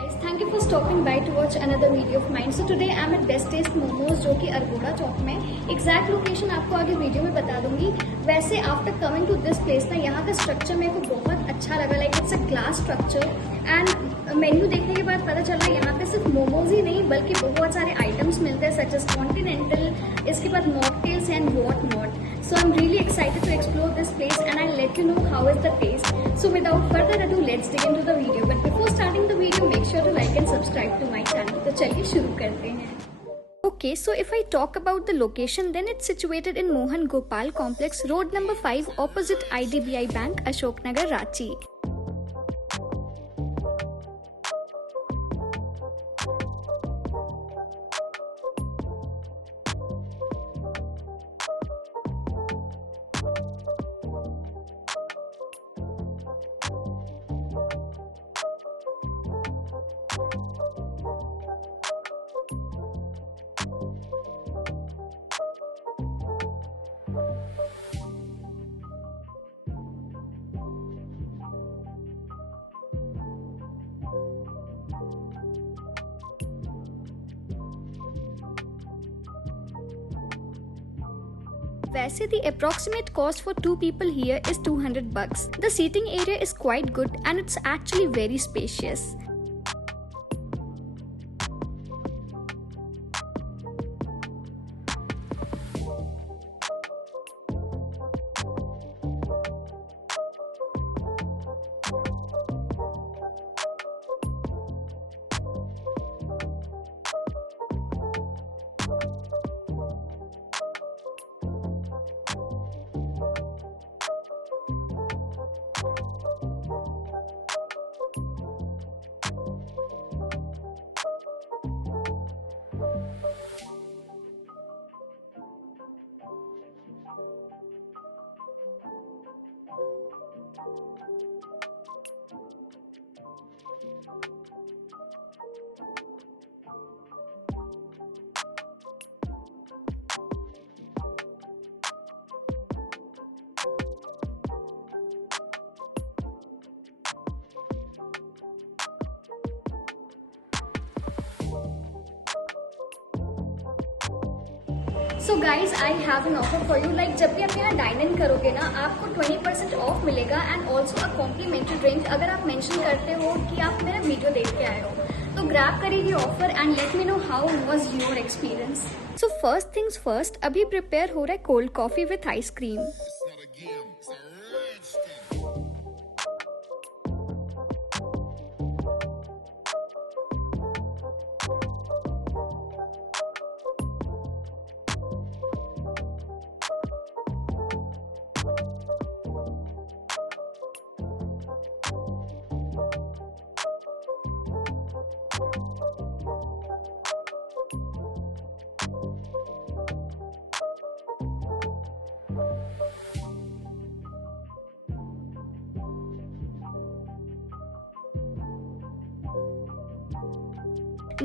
Guys, thank you for stopping by to watch another video of mine. So today I'm at Best Taste Momos जो कि अरगोड़ा चौक में. Exact location आपको आगे video में बता दूंगी. वैसे after coming to this place ना यहाँ का स्ट्रक्चर मेरे को बहुत अच्छा लगा. Like it's a glass structure and menu देखने के बाद पता चला यहाँ पे सिर्फ मोमोज ही नहीं बल्कि बहुत सारे आइटम्स मिलते हैं सच एज कॉन्टिनेंटल, इसके बाद mocktails and what not. So I'm really excited to explore this place and I'll let you know how is the taste. So without further ado, let's dig into the video. But before starting the video, make sure to like and subscribe to my channel. तो चलिए शुरू करते हैं. Okay, so if I talk about the location, then it's situated in Mohan Gopal Complex, road number 5, opposite IDBI Bank, Ashoknagar, Ranchi. वैसे the approximate cost for 2 people here is $200. The seating area is quite good and it's actually very spacious. So guys, I have an offer for you. Like जब भी आप यहाँ dine in करोगे ना आपको 20% off मिलेगा and also a complimentary drink अगर आप मेंशन करते हो कि आप मेरा वीडियो देख के आए हो. तो ग्रैब करिए ये offer and let me know how was your experience. So first things first, अभी प्रिपेयर हो रहा है cold coffee with ice cream.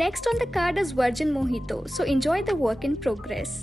Next on the card is Virgin Mojito, so enjoy the work in progress.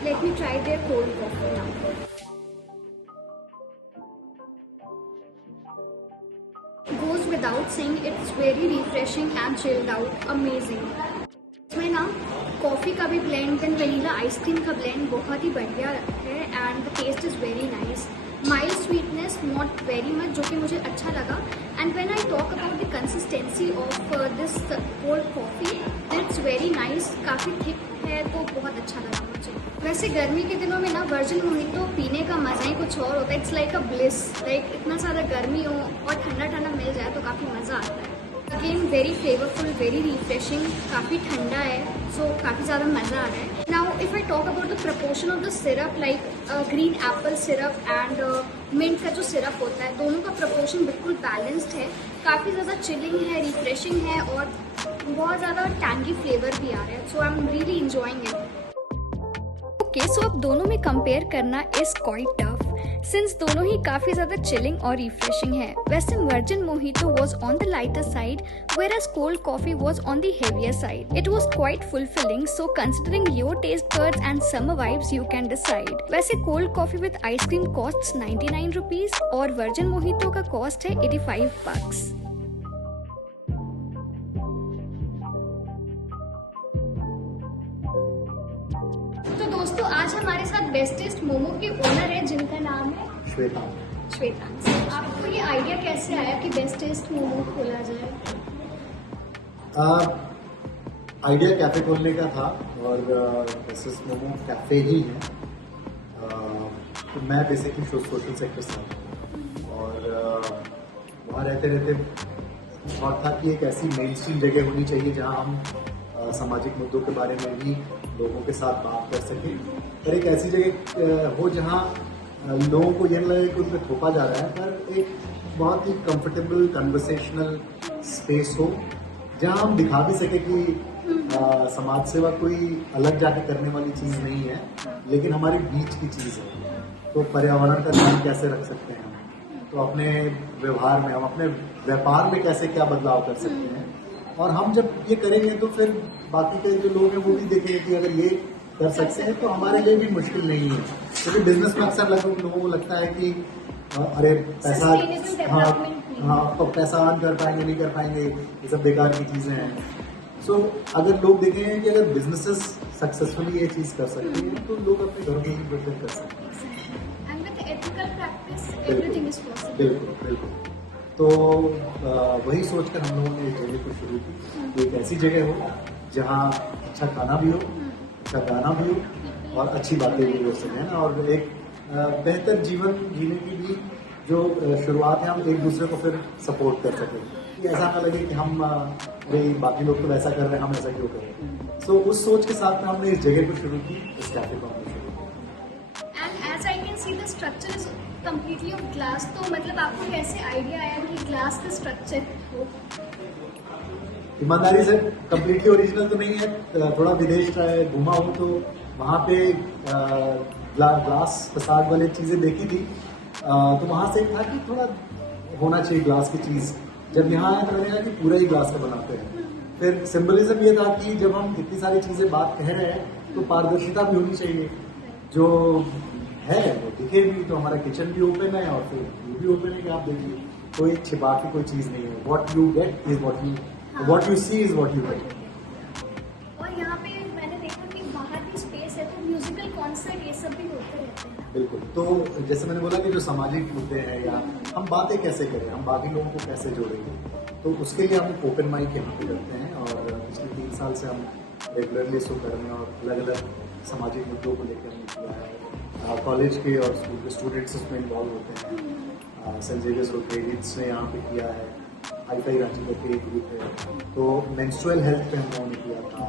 Let me try their cold coffee now. Goes without saying, it's very refreshing and chilled out. Amazing. इसमें ना coffee का भी blend and vanilla ice cream का blend बहुत ही बढ़िया है and the taste is very nice. Mild sweetness, not very much, जो कि मुझे अच्छा लगा. And when I talk about the consistency of this cold coffee, it's very nice. काफ़ी थिक है तो बहुत अच्छा लगा मुझे. वैसे गर्मी के दिनों में ना वर्जिन मोहितो पीने का मज़ा ही कुछ और होता है. It's like a bliss. Like इतना ज़्यादा गर्मी हो और ठंडा ठंडा मिल जाए तो काफ़ी मज़ा आता है. Again very flavourful, very refreshing, काफ़ी ठंडा है, सो काफ़ी ज़्यादा मज़ा आ रहा है। Now if I talk about the proportion of the syrup, like green apple syrup and mint का जो सिरप होता है, दोनों का प्रपोर्शन बिल्कुल बैलेंस्ड है। काफ़ी ज़्यादा चिलिंग है, रिफ्रेशिंग है और बहुत ज़्यादा टैंगी फ्लेवर भी आ रहा है, so I am really enjoying it. Okay, so अब दोनों में कंपेयर करना इज क्वाइट टफ सिंस दोनों ही काफी ज्यादा चिलिंग और रिफ्रेशिंग है। वैसे virgin mojito was on the lighter side whereas cold coffee was on the heavier side. It was quite fulfilling, so considering your taste buds and summer vibes you can decide. वैसे cold coffee with ice cream costs 99 rupees और virgin mojito का cost है 85 bucks. तो दोस्तों आज हमारे साथ best test momo के ओनर है जिनका नाम है श्वेता। आपको ये आइडिया कैसे आया कि बेस्ट टेस्ट मोमो खोला जाए? आइडिया कैफे खोलने का था और बेस्ट मोमो कैफे ही है। तो मैं बेसिकली सोशल सेक्टर से और वहाँ रहते रहते थॉट था कि एक ऐसी मेन स्ट्रीम जगह होनी चाहिए जहाँ हम सामाजिक मुद्दों के बारे में भी लोगों के साथ बात कर सकें और एक ऐसी जगह हो जहाँ लोगों को ये लगे कि उन पर थोपा जा रहा है, पर एक बहुत ही कंफर्टेबल कन्वर्सेशनल स्पेस हो जहाँ हम दिखा भी सके कि समाज सेवा कोई अलग जाके करने वाली चीज़ नहीं है, लेकिन हमारे बीच की चीज़ है। तो पर्यावरण का ध्यान कैसे रख सकते हैं, तो अपने व्यवहार में हम अपने व्यापार में कैसे क्या बदलाव कर सकते हैं, और हम जब ये करेंगे तो फिर बाकी के जो लोग हैं वो भी देखेंगे कि अगर ये कर सकते हैं तो हमारे लिए भी मुश्किल नहीं है। क्योंकि बिजनेस में अक्सर लोगों को लगता है कि अरे पैसा तो पैसा अर्न कर पाएंगे नहीं कर पाएंगे, ये सब बेकार की चीजें हैं। सो अगर लोग देखेंगे कि अगर बिजनेसेस सक्सेसफुली ये चीज कर सकते हैं तो लोग अपने घरों में ही बिल्कुल कर सकते हैं। बिल्कुल। तो वही सोचकर हम लोगों ने इस जगह को शुरू की। एक ऐसी जगह हो जहाँ अच्छा खाना भी हो, अच्छा गाना भी हो और अच्छी बातें भी हो सकें ना, और एक बेहतर जीवन जीने की भी जो शुरुआत है हम एक दूसरे को फिर सपोर्ट कर सकें। ऐसा ना लगे कि हम बाकी लोग तो ऐसा कर रहे हैं हम ऐसा क्यों करें। सो उस सोच के साथ में हमने इस जगह को शुरू की, इस कैफे को हमने शुरू किया। And as I can see the structure is completely of glass, तो मतलब आपको कैसे आइडिया आया कि ग्लास का स्ट्रक्चर हो? ईमानदारी से कंप्लीटली ओरिजिनल तो नहीं है, थोड़ा विदेश घूमा हो तो वहाँ पे ग्लास फसाड वाली चीजें देखी थी, तो वहाँ से था कि थोड़ा होना चाहिए ग्लास की चीज। जब यहाँ आया तो लगेगा कि पूरा ही ग्लास का बनाते हैं। फिर सिंबलिज्म ये था कि जब हम इतनी सारी चीजें बात कह रहे हैं तो पारदर्शिता भी होनी चाहिए, जो है वो दिखे भी। तो हमारा किचन भी ओपन है और फिर ये भी ओपन है कि आप देखिए कोई छिपा की कोई चीज नहीं है। What you get is what you see is what you get. और यहाँ पे मैंने देखा कि बाहर भी स्पेस है तो म्यूजिकल कॉन्सर्ट ये सब भी होते रहते हैं। बिल्कुल। तो जैसे मैंने बोला कि जो सामाजिक मुद्दे हैं या हम बातें कैसे करें, हम बाकी लोगों को कैसे जोड़ेंगे, तो उसके लिए हम ओपन माइक यहाँ पे करते हैं और पिछले 3 साल से हम रेगुलरली शो कर रहे हैं और अलग अलग सामाजिक मुद्दों को लेकर हमने किया है। कॉलेज के और स्कूल के स्टूडेंट्स उसमें इन्वॉल्व होते हैं। सेंट जेवियर्स रोटरीज ने यहाँ पे किया है, हाई-फाई रांची करके एक ग्रुप है, तो मेंस्ट्रुअल हेल्थ पे हम लोगों ने किया था,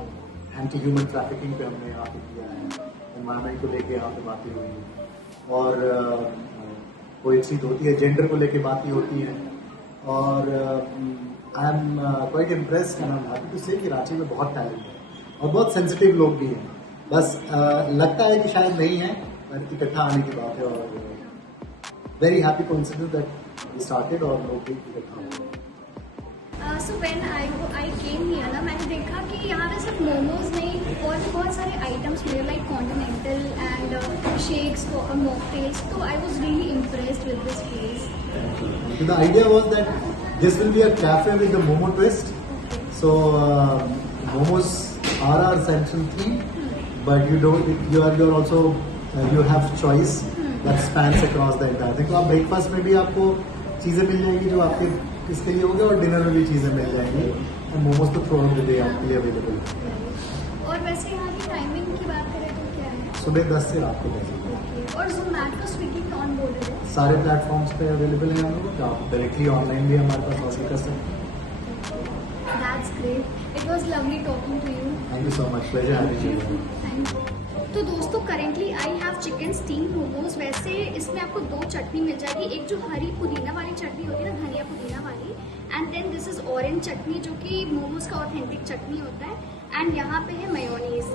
एंटी ह्यूमन ट्रैफिकिंग पे हमने यहाँ पे किया है, एनवायरमेंट को लेके यहाँ पे बातें हुई और पोएट्री होती है, जेंडर को लेके बातें होती हैं। और I am quite impressed and I am happy to say कि रांची में बहुत टैलेंट है और बहुत सेंसिटिव लोग भी हैं। बस लगता है कि शायद नहीं है, पर इकट्ठा आने की बात है और very happy coincidence that we started और लोग भी इकट्ठा हुए। So when I came here ना, मैंने देखा कि यहाँ पे सिर्फ मोमोज नहीं और बहुत सारे आइटम्स मिले लाइक कॉन्टिनेंटल एंड शेक्स और मॉकटेल्स, तो I was really impressed with this place. The idea was that this will be a cafe with the momo twist. So momos are our central theme, but you are also you have choice that spans across the entire thing. तो आप breakfast में भी आपको चीजें मिल जाएंगी जो आपके इसके लिए होंगे और डिनर में भी चीजें मिल जाएंगी। और मोमोज तो थ्रू आउट द डे आपके लिए अवेलेबल है। और वैसे यहाँ की टाइमिंग की बात करें तो क्या है? सुबह 10 से रात को 10। और ज़ोमैटो स्विगी पे ऑन बोर्ड है? सारे प्लेटफॉर्म्स पे अवेलेबल है हम लोग, आप डायरेक्टली ऑनलाइन भी हमारे पास ऑर्डर कर सकते हैं। great. It was lovely talking to you. Thank you so much. Pleasure having you. Thank you. तो दोस्तों currently I have chicken steam momos. वैसे इसमें आपको दो चटनी मिल जाएगी, एक जो हरी पुदीना वाली चटनी होती है ना, धनिया पुदीना वाली, and then this is orange chutney जो कि मोमोज का ऑथेंटिक चटनी होता है, एंड यहाँ पे है mayonnaise.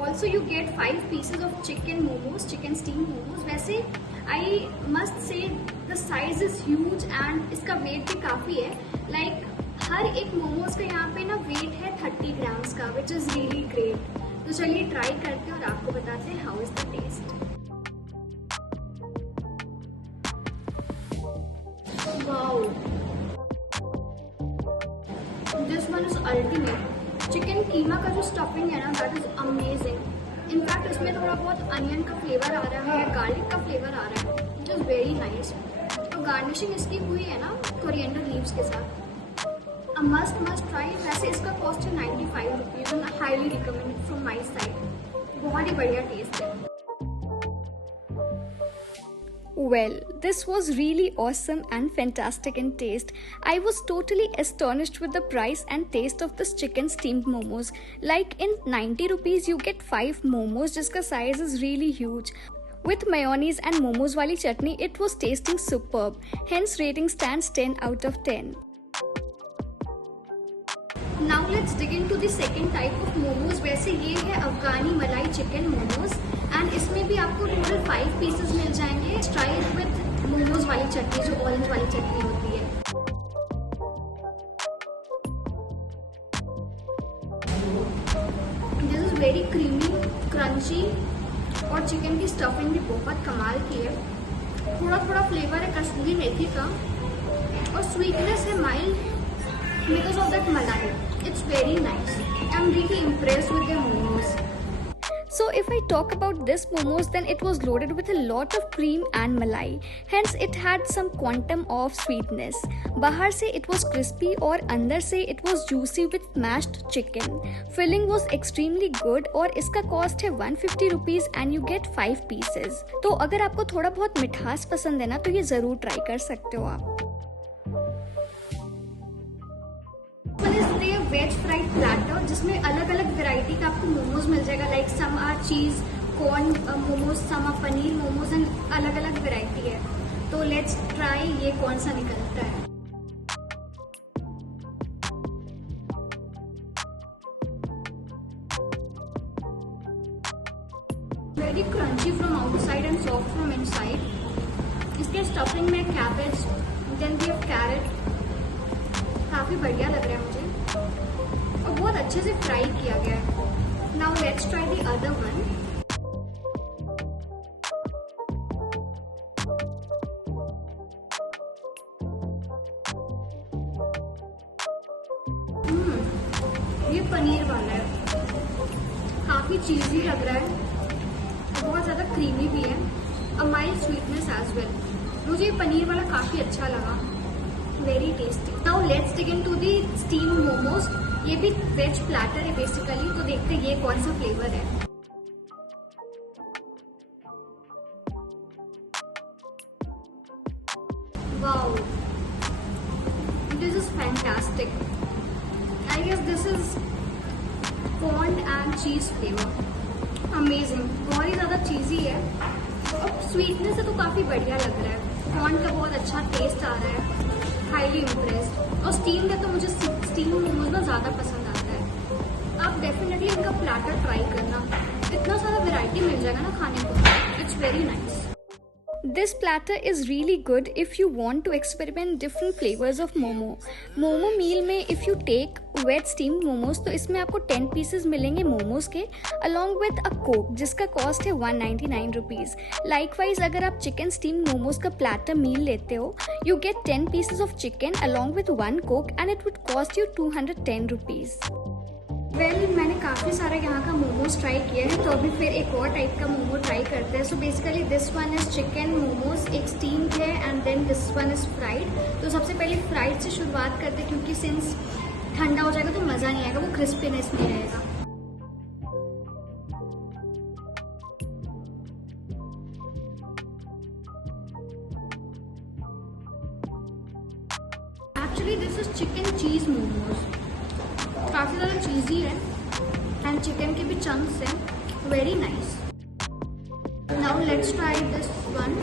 Also you get 5 pieces of chicken momos, chicken steam momos. वैसे I must say the size is huge and इसका वेट भी काफ़ी है। लाइक हर एक मोमोज का यहाँ पे ना वेट है 30 ग्राम्स का, विच इज़ रियली ग्रेट। तो चलिए ट्राई करते हैं और आपको बताते हैं how is the taste. Wow, this one is ultimate. Chicken keema का जो स्टफिंग है ना, दैट इज अमेजिंग। इनफैक्ट इसमें थोड़ा बहुत अनियन का फ्लेवर आ रहा है, गार्लिक का फ्लेवर आ रहा है, विच इज वेरी नाइस। तो गार्निशिंग इसकी हुई है ना कोरिएंडर लीव्स के साथ। Must try. वैसे इसका कॉस्ट है 95 rupees and highly recommend from my side. बहुत ही बढ़िया टेस्ट है। Well, this was really awesome and fantastic in taste. I was totally astonished with the price and taste of this chicken steamed momos. Like in 90 rupees you get 5 momos जिसका size is really huge. With mayonnaise and momos वाली chutney, it was tasting superb. Hence rating stands 10 out of 10. Now let's dig into the second type of momos. वैसे ये है अफगानी मलाई chicken momos and इसमें भी आपको total 5 pieces मिल जाएंगे। Try it with momos वाली चटनी, जो ऑरेंज वाली चटनी होती है। This is very creamy, crunchy और चिकन की स्टफिंग भी बहुत कमाल की है। थोड़ा थोड़ा फ्लेवर है कसूरी मेथी का और स्वीटनेस है mild because of that malai. It's very nice. I'm really impressed with their momos. So if I talk about this momos, then it was loaded with a lot of cream and malai. Hence it had some quantum of sweetness. बाहर से it was crispy और अंदर से it was juicy with mashed chicken. Filling was extremely good और इसका cost है 150 rupees and you get 5 pieces. तो अगर आपको थोड़ा बहुत मिठास पसंद है ना, तो ये ज़रूर ट्राई कर सकते हो आप। वेज फ्राइड प्लेटर जिसमें अलग अलग वैरायटी का आपको मोमोज मिल जाएगा। Like some are cheese corn momos, some are paneer momos and अलग अलग वैरायटी है। तो लेट्स ट्राई ये कौन सा निकलता है। Very crunchy from outside and soft from inside. इसके स्टफिंग में cabbage, then we have carrot. काफी बढ़िया लग रहा है मुझे और बहुत अच्छे से फ्राई किया गया है। Now let's try the other one. ये पनीर वाला है, काफी चीजी लग रहा है, बहुत ज्यादा क्रीमी भी है, और माइल्ड स्वीटनेस एज वेल। मुझे ये पनीर वाला काफी अच्छा लगा, very tasty. Now let's dig into the steam momos. ये भी वेज प्लेटर है बेसिकली, तो देखते हैं ये कौन सा फ्लेवर है। Wow, this is fantastic. I guess this is corn and cheese flavour. Amazing, बहुत ही ज्यादा चीजी है और स्वीटनेस से तो काफी बढ़िया लग रहा है। कॉर्न का बहुत अच्छा टेस्ट आ रहा है, हाईली इम्प्रेस्ड। और स्टीम में तो मुझे स्टीम मोमोज ना ज़्यादा पसंद आता है। आप डेफिनेटली इनका प्लेटर ट्राई करना, इतना सारा वैरायटी मिल जाएगा ना खाने को। It's very nice. This platter is really good if you want to experiment different flavors of momo. Momo meal में if you take wet steamed momos, तो इसमें आपको 10 pieces मिलेंगे मोमोज के along with a coke जिसका कॉस्ट है 199 rupees. Likewise अगर आप चिकन steamed मोमोज का platter meal लेते हो, you get 10 pieces of chicken along with 1 coke and it would cost you 210 rupees. मैंने काफ़ी सारा यहाँ का मोमोज ट्राई किया है, तो अभी फिर एक और टाइप का मोमो ट्राई करते हैं। So basically this one is chicken momos, एक स्टीम्ड है and then this one is fried. तो सबसे पहले फ्राइड से शुरुआत करते हैं क्योंकि सिंस ठंडा हो जाएगा तो मज़ा नहीं आएगा, वो क्रिस्पीनेस नहीं रहेगा। Actually this is chicken cheese momos, काफ़ी ज़्यादा चीज़ी है एंड चिकन के भी चंक्स हैं, very nice. Now let's try this one,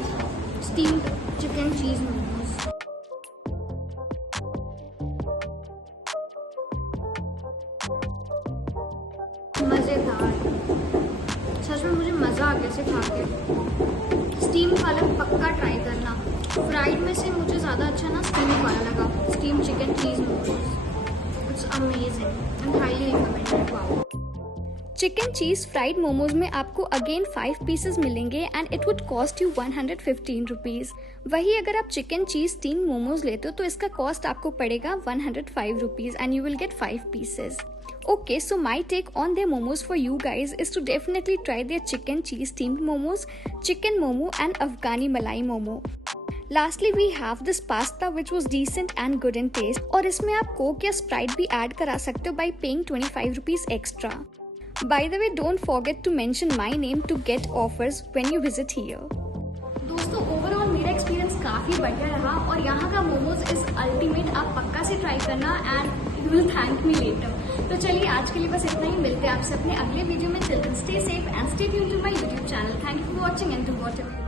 steamed chicken चीज़ मोमोज। मज़ेदार, सच में मुझे मज़ा आ गया इसे खा के। स्टीम वाला पक्का ट्राई करना। फ्राइड में से मुझे ज़्यादा अच्छा ना स्टीम वाला लगा, steam chicken cheese momos. It's amazing and highly recommended. Wow. Chicken cheese fried momos में आपको अगेन 5 पीसेस मिलेंगे and it would cost you 115 rupees. वही अगर आप चिकन चीज़ स्टीम मोमोज लेते हो तो इसका कॉस्ट आपको पड़ेगा 105 rupees and you will get 5 pieces. Okay, so my take on their momos for you guys is to definitely try their chicken cheese steamed momos, chicken momo and Afghani malai momo. Lastly, we have this pasta which was decent and good in taste. और इसमें आप Coke या Sprite भी add करा सकते हो by paying 25 rupees extra. By the way, don't forget to mention my name to get offers when you visit here. दोस्तों overall मेरा एक्सपीरियंस काफ़ी बढ़िया रहा और यहाँ का मोमोज इज अल्टीमेट। आप पक्का से ट्राई करना and you will thank me later. तो चलिए आज के लिए बस इतना ही, मिलते हैं आपसे अपने अगले वीडियो में। Till then stay safe and stay tuned to my YouTube channel. Thank you for watching and do whatever.